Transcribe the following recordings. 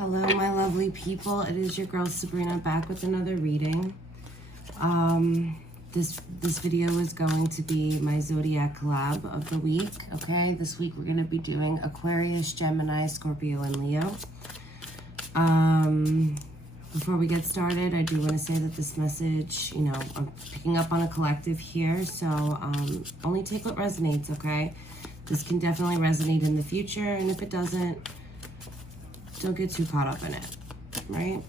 Hello, my lovely people. It is your girl Sabrina back with another reading. This video is going to be my Zodiac collab of the week. Okay, this week we're going to be doing Aquarius, Gemini, Scorpio, and Leo. Before we get started, I do want to say that this message, I'm picking up on a collective here, so only take what resonates. Okay, this can definitely resonate in the future, and if it doesn't, don't get too caught up in it, right?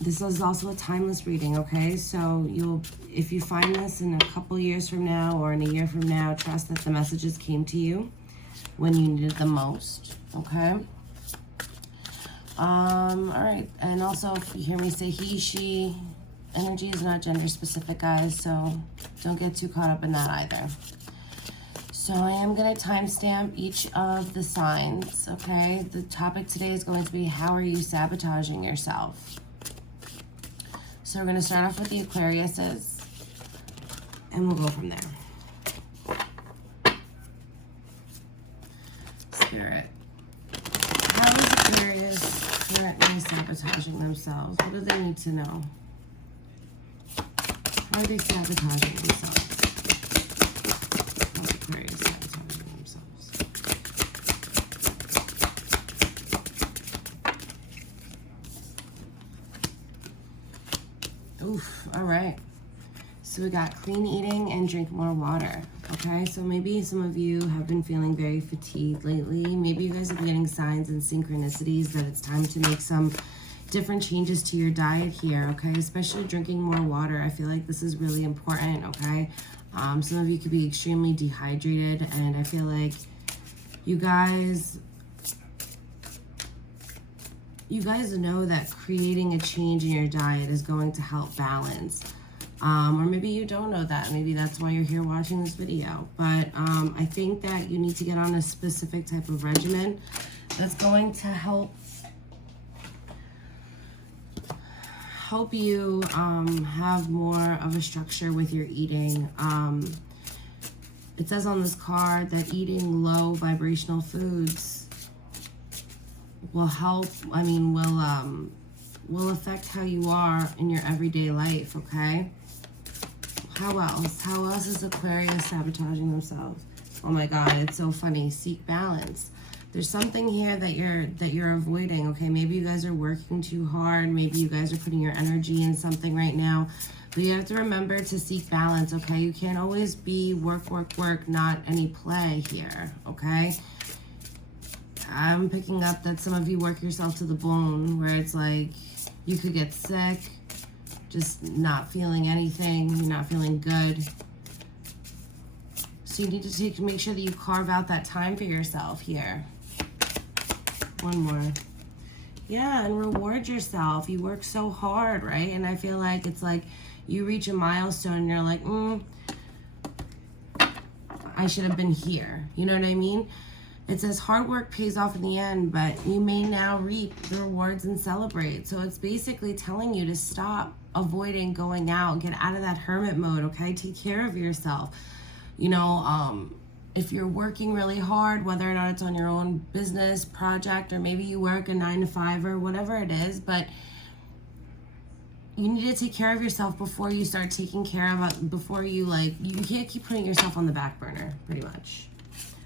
This is also a timeless reading, okay? So if you find this in a couple years from now or in a year from now, trust that the messages came to you when you needed them most, okay? All right, and also if you hear me say he, she, energy is not gender specific, guys, so don't get too caught up in that either. So I am going to timestamp each of the signs, okay? The topic today is going to be, how are you sabotaging yourself? So we're going to start off with the Aquariuses, and we'll go from there. Spirit. How is Aquarius currently sabotaging themselves? What do they need to know? How are they sabotaging themselves? Aquarius sabotaging themselves. Oof, all right. So we got clean eating and drink more water. Okay, so maybe some of you have been feeling very fatigued lately. Maybe you guys have been getting signs and synchronicities that it's time to make some different changes to your diet here, okay? Especially drinking more water. I feel like this is really important, okay? Some of you could be extremely dehydrated, and I feel like you guys know that creating a change in your diet is going to help balance. Or maybe you don't know that. Maybe that's why you're here watching this video. But I think that you need to get on a specific type of regimen that's going to help you have more of a structure with your eating. It says on this card that eating low vibrational foods will help, will affect how you are in your everyday life, okay? How else? How else is Aquarius sabotaging themselves? Oh my God, it's so funny. Seek balance. There's something here that you're avoiding, okay? Maybe you guys are working too hard. Maybe you guys are putting your energy in something right now. But you have to remember to seek balance, okay? You can't always be work, work, work, not any play here, okay? I'm picking up that some of you work yourself to the bone, where it's like you could get sick, just not feeling anything, you're not feeling good. So you need to make sure that you carve out that time for yourself here. One more. Yeah, and reward yourself. You work so hard, right? And I feel like it's like you reach a milestone and you're like, I should have been here. You know what I mean? It says hard work pays off in the end, but you may now reap the rewards and celebrate. So it's basically telling you to stop avoiding going out, get out of that hermit mode, okay? Take care of yourself. If you're working really hard, whether or not it's on your own business project, or maybe you work a 9 to 5 or whatever it is, but you need to take care of yourself before you start taking care of, before you can't keep putting yourself on the back burner, pretty much.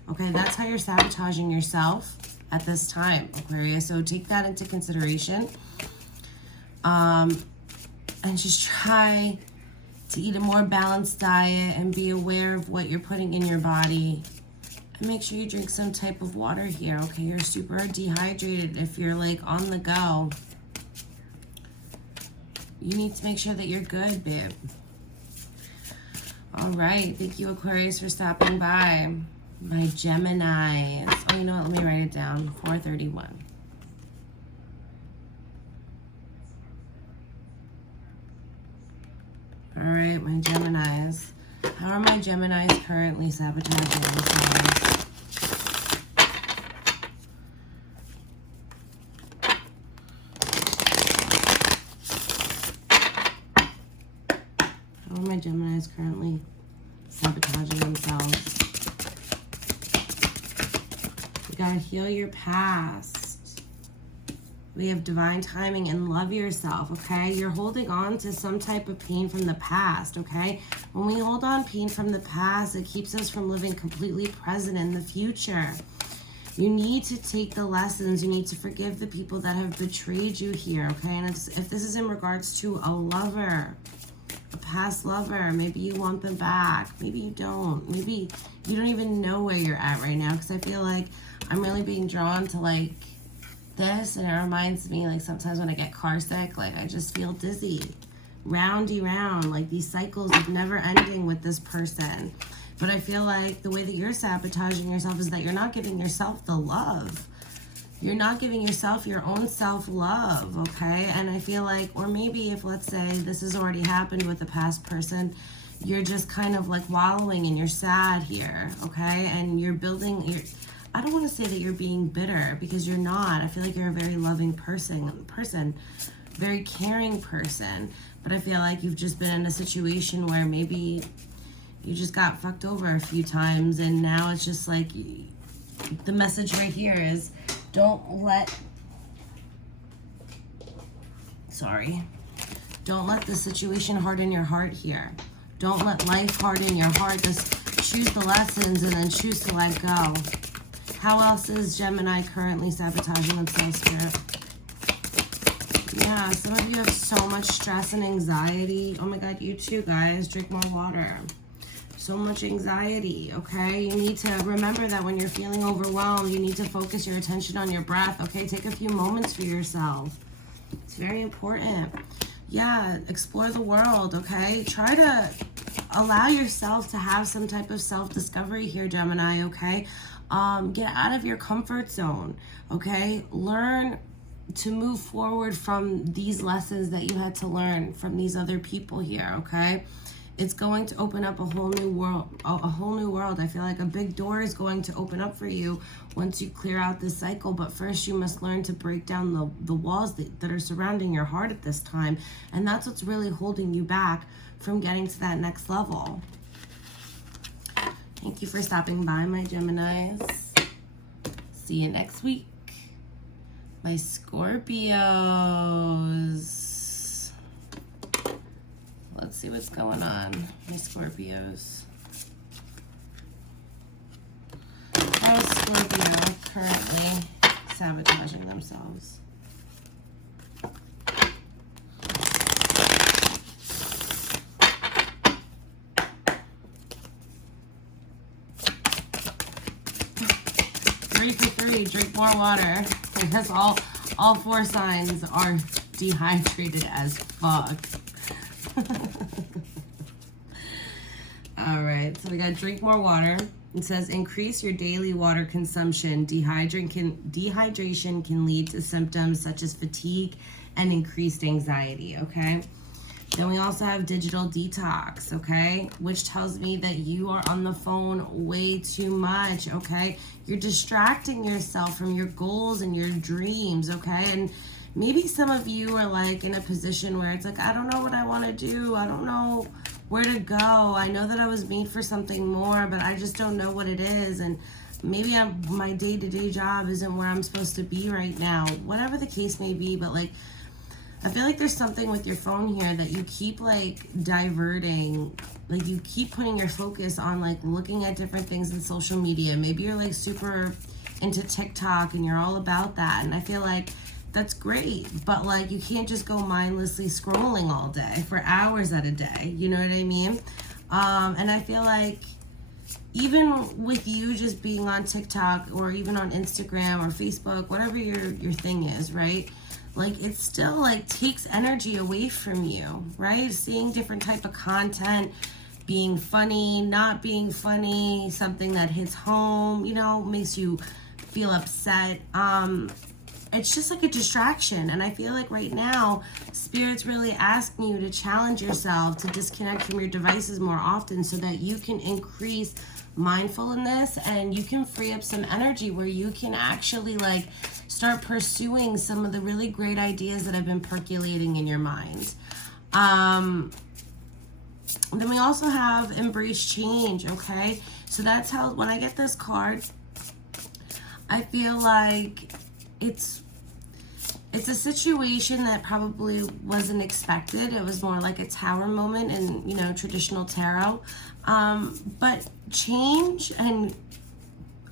Okay, that's how you're sabotaging yourself at this time, Aquarius. So take that into consideration. And just try to eat a more balanced diet and be aware of what you're putting in your body. And make sure you drink some type of water here, okay? You're super dehydrated if you're on the go. You need to make sure that you're good, babe. All right, thank you, Aquarius, for stopping by. My Gemini. Oh, you know what? Let me write it down. 431. All right, my Geminis. How are my Geminis currently sabotaging themselves? How are my Geminis currently sabotaging themselves? gotta heal your past. We have divine timing and love yourself, okay? You're holding on to some type of pain from the past, okay? When we hold on pain from the past, it keeps us from living completely present in the future. You need to take the lessons. You need to forgive the people that have betrayed you here, okay? And if this is in regards to a lover, a past lover, maybe you want them back. Maybe you don't. Maybe you don't even know where you're at right now, because I feel like I'm really being drawn to, like, this, and it reminds me, like, sometimes when I get car sick, like, I just feel dizzy, roundy round, like these cycles of never ending with this person. But I feel like the way that you're sabotaging yourself is that you're not giving yourself the love. You're not giving yourself your own self-love, okay? And I feel like, or maybe if, let's say, this has already happened with a past person, you're just kind of like wallowing and you're sad here, okay? And you're building, I don't want to say that you're being bitter, because you're not. I feel like you're a very loving person, very caring person. But I feel like you've just been in a situation where maybe you just got fucked over a few times, and now it's just like, the message right here is, don't let the situation harden your heart here. Don't let life harden your heart. Just choose the lessons and then choose to let go. How else is Gemini currently sabotaging themselves, Spirit? Yeah, some of you have so much stress and anxiety. Oh my God, you too, guys. Drink more water. So much anxiety, okay? You need to remember that when you're feeling overwhelmed, you need to focus your attention on your breath, okay? Take a few moments for yourself. It's very important. Yeah, explore the world, okay? Try to allow yourself to have some type of self-discovery here, Gemini, okay? Get out of your comfort zone, okay? Learn to move forward from these lessons that you had to learn from these other people here, okay? It's going to open up a whole new world, I feel like a big door is going to open up for you once you clear out this cycle. But first you must learn to break down the walls that are surrounding your heart at this time. And that's what's really holding you back from getting to that next level. Thank you for stopping by, my Geminis. See you next week. My Scorpios. Let's see what's going on, my Scorpios. How is Scorpio currently sabotaging themselves? Three for three, drink more water. I guess all four signs are dehydrated as fuck. All right, so we got drink more water. It says increase your daily water consumption. Dehydration can lead to symptoms such as fatigue and increased anxiety, okay? Then we also have digital detox, okay? Which tells me that you are on the phone way too much, okay? You're distracting yourself from your goals and your dreams, okay? And maybe some of you are like in a position where it's like, I don't know what I want to do. I don't know where to go. I know that I was made for something more, but I just don't know what it is. And maybe my day-to-day job isn't where I'm supposed to be right now. Whatever the case may be, but like, I feel like there's something with your phone here that you keep like diverting. Like you keep putting your focus on like looking at different things in social media. Maybe you're like super into TikTok and you're all about that. And I feel like that's great, but like you can't just go mindlessly scrolling all day for hours at a day. You know what I mean? And I feel like even with you just being on TikTok or even on Instagram or Facebook, whatever your thing is, right? Like it still like takes energy away from you, right? Seeing different type of content, being funny, not being funny, something that hits home, you know, makes you feel upset. It's just like a distraction. And I feel like right now, Spirit's really asking you to challenge yourself to disconnect from your devices more often so that you can increase mindfulness and you can free up some energy where you can actually like start pursuing some of the really great ideas that have been percolating in your mind. Then we also have embrace change, okay? So that's how, when I get this card, I feel like it's a situation that probably wasn't expected. It was more like a tower moment in, you know, traditional tarot. But change and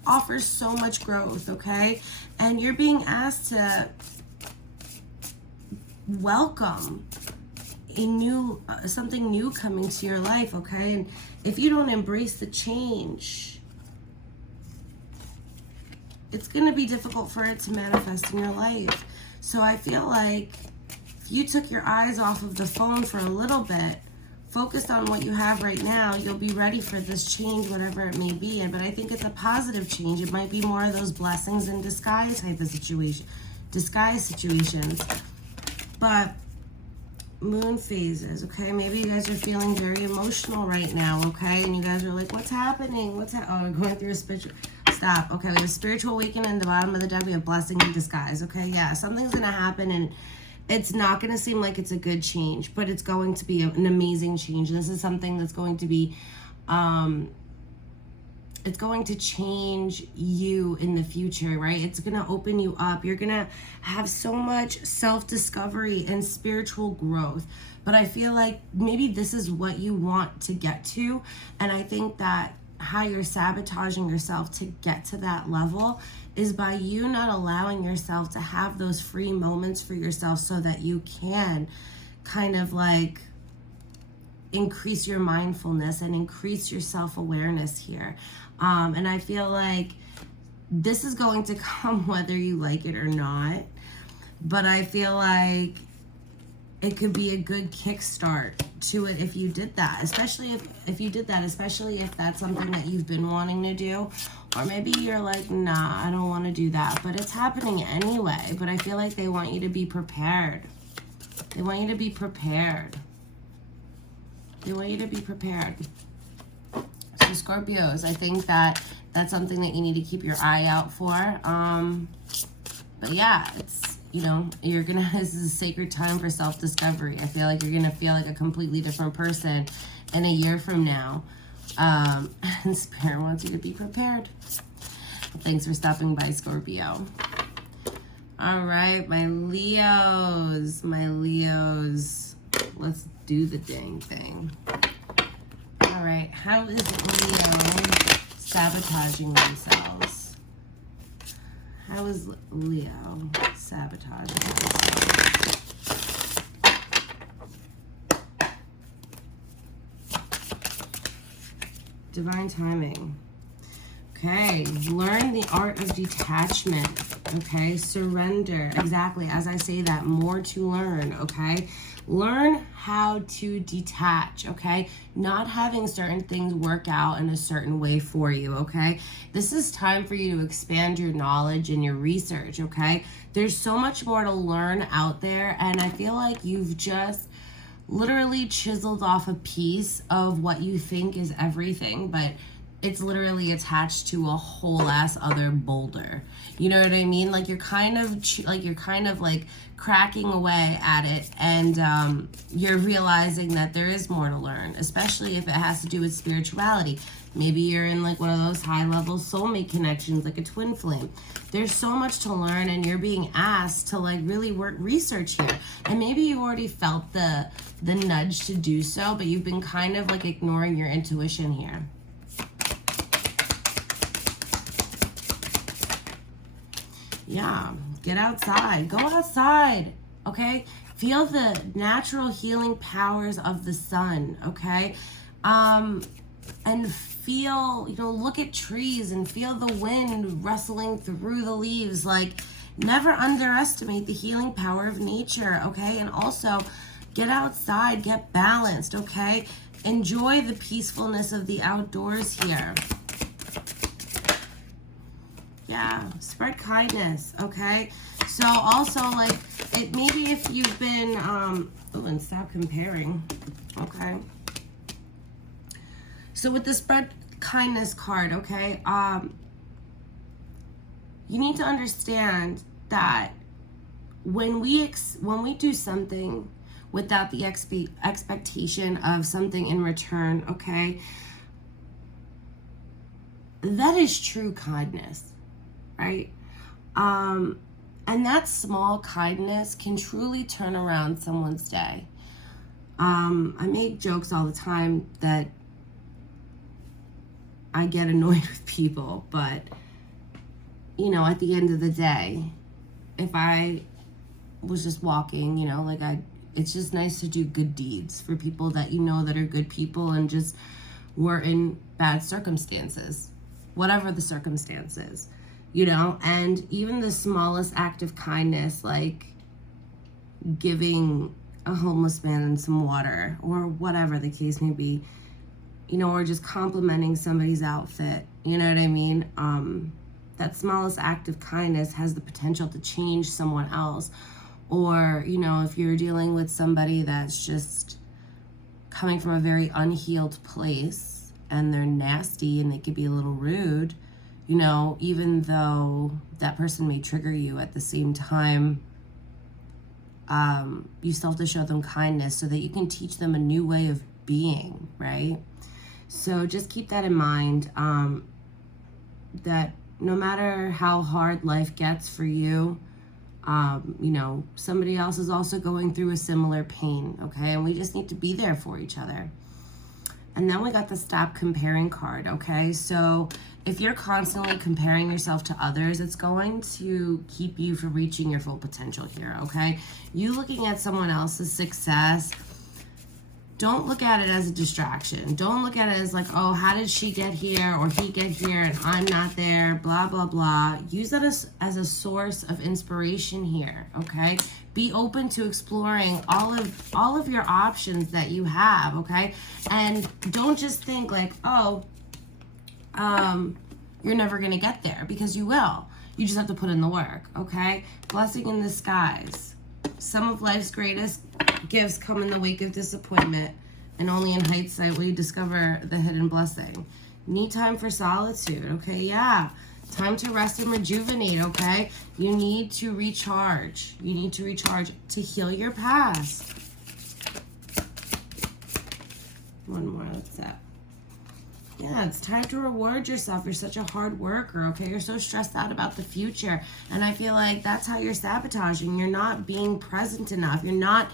offers so much growth, okay? And you're being asked to welcome a new, something new coming to your life, okay? And if you don't embrace the change, it's gonna be difficult for it to manifest in your life. So I feel like if you took your eyes off of the phone for a little bit, focused on what you have right now, you'll be ready for this change, whatever it may be. But I think it's a positive change. It might be more of those blessings in disguise type of situation, disguise situations. But moon phases, okay? Maybe you guys are feeling very emotional right now, okay? And you guys are like, what's happening? Oh, we're going through a spiritual... Stop. Okay, we have spiritual awakening in the bottom of the deck. We have blessing in disguise, okay? Yeah, something's going to happen, and it's not going to seem like it's a good change, but it's going to be an amazing change. This is something that's going to be... it's going to change you in the future, right? It's going to open you up. You're going to have so much self-discovery and spiritual growth. But I feel like maybe this is what you want to get to. And I think that how you're sabotaging yourself to get to that level is by you not allowing yourself to have those free moments for yourself so that you can kind of like increase your mindfulness and increase your self-awareness here. And I feel like this is going to come whether you like it or not. But I feel like it could be a good kickstart to it if you did that, especially if you did that, especially if that's something that you've been wanting to do. Or maybe you're like, nah, I don't want to do that, but it's happening anyway. But I feel like they want you to be prepared. They want you to be prepared. They want you to be prepared. So Scorpios, I think that that's something that you need to keep your eye out for. But yeah, it's, you know, you're gonna, this is a sacred time for self-discovery. I feel like you're gonna feel like a completely different person in a year from now. And Spirit wants you to be prepared. Thanks for stopping by, Scorpio. All right, my Leos. Let's do the dang thing. All right, how is Leo sabotaging themselves? How is Leo sabotaging themselves? Divine timing. Okay, learn the art of detachment. Okay, surrender. Exactly, as I say that, more to learn. Okay, learn how to detach. Okay, not having certain things work out in a certain way for you. Okay, this is time for you to expand your knowledge and your research. Okay, there's so much more to learn out there, and I feel like you've just literally chiseled off a piece of what you think is everything, but it's literally attached to a whole ass other boulder. You know what I mean? Like you're kind of like cracking away at it, and you're realizing that there is more to learn, especially if it has to do with spirituality. Maybe you're in like one of those high-level soulmate connections, like a twin flame. There's so much to learn, and you're being asked to like really work research here. And maybe you already felt the nudge to do so, but you've been kind of like ignoring your intuition here. Yeah, get outside. Go outside, okay? Feel the natural healing powers of the sun, okay? And feel, you know, look at trees and feel the wind rustling through the leaves. Like, never underestimate the healing power of nature, okay? And also, get outside, get balanced, okay? Enjoy the peacefulness of the outdoors here. Yeah, spread kindness, okay? So also, like, it maybe if you've been, oh, and stop comparing, okay? So with the spread kindness card, okay, you need to understand that when we do something without the expectation of something in return, okay, that is true kindness. right? And that small kindness can truly turn around someone's day. I make jokes all the time that I get annoyed with people, but, you know, at the end of the day, if I was just walking, you know, like it's just nice to do good deeds for people that you know that are good people and just were in bad circumstances, whatever the circumstances, you know. And even the smallest act of kindness, like giving a homeless man some water or whatever the case may be, you know, or just complimenting somebody's outfit, you know what I mean? That smallest act of kindness has the potential to change someone else. Or, you know, if you're dealing with somebody that's just coming from a very unhealed place and they're nasty and they could be a little rude, you know, even though that person may trigger you, at the same time, you still have to show them kindness so that you can teach them a new way of being, right? So just keep that in mind, that no matter how hard life gets for you, you know, somebody else is also going through a similar pain, okay? And we just need to be there for each other. And then we got the stop comparing card, okay? So if you're constantly comparing yourself to others, it's going to keep you from reaching your full potential here, okay? You looking at someone else's success, don't look at it as a distraction. Don't look at it as like, oh, how did she get here or he get here and I'm not there, blah, blah, blah. Use that as a source of inspiration here, okay? Be open to exploring all of your options that you have, okay? And don't just think like, oh, you're never gonna get there, because you will. You just have to put in the work, okay? Blessing in disguise. Some of life's greatest gifts come in the wake of disappointment, and only in hindsight will you discover the hidden blessing. Need time for solitude, okay? Yeah. Time to rest and rejuvenate, okay? You need to recharge. You need to recharge to heal your past. One more, that's it. Yeah, it's time to reward yourself. You're such a hard worker, okay? You're so stressed out about the future. And I feel like that's how you're sabotaging. You're not being present enough. You're not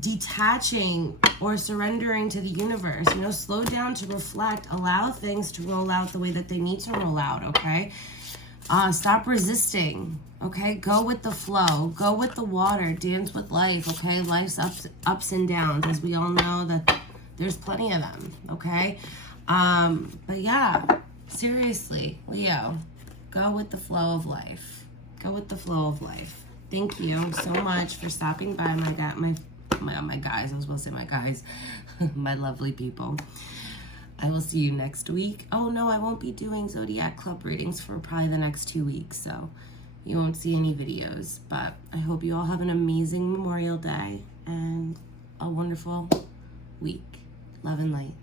detaching or surrendering to the universe. You know, slow down to reflect. Allow things to roll out the way that they need to roll out, okay? Stop resisting, okay? Go with the flow. Go with the water. Dance with life, okay? Life's ups and downs, as we all know that there's plenty of them, okay? But yeah, seriously, Leo, go with the flow of life. Go with the flow of life. Thank you so much for stopping by, my guys. I was supposed to say my guys, my lovely people. I will see you next week. Oh no, I won't be doing Zodiac Club readings for probably the next 2 weeks, so you won't see any videos. But I hope you all have an amazing Memorial Day and a wonderful week. Love and light.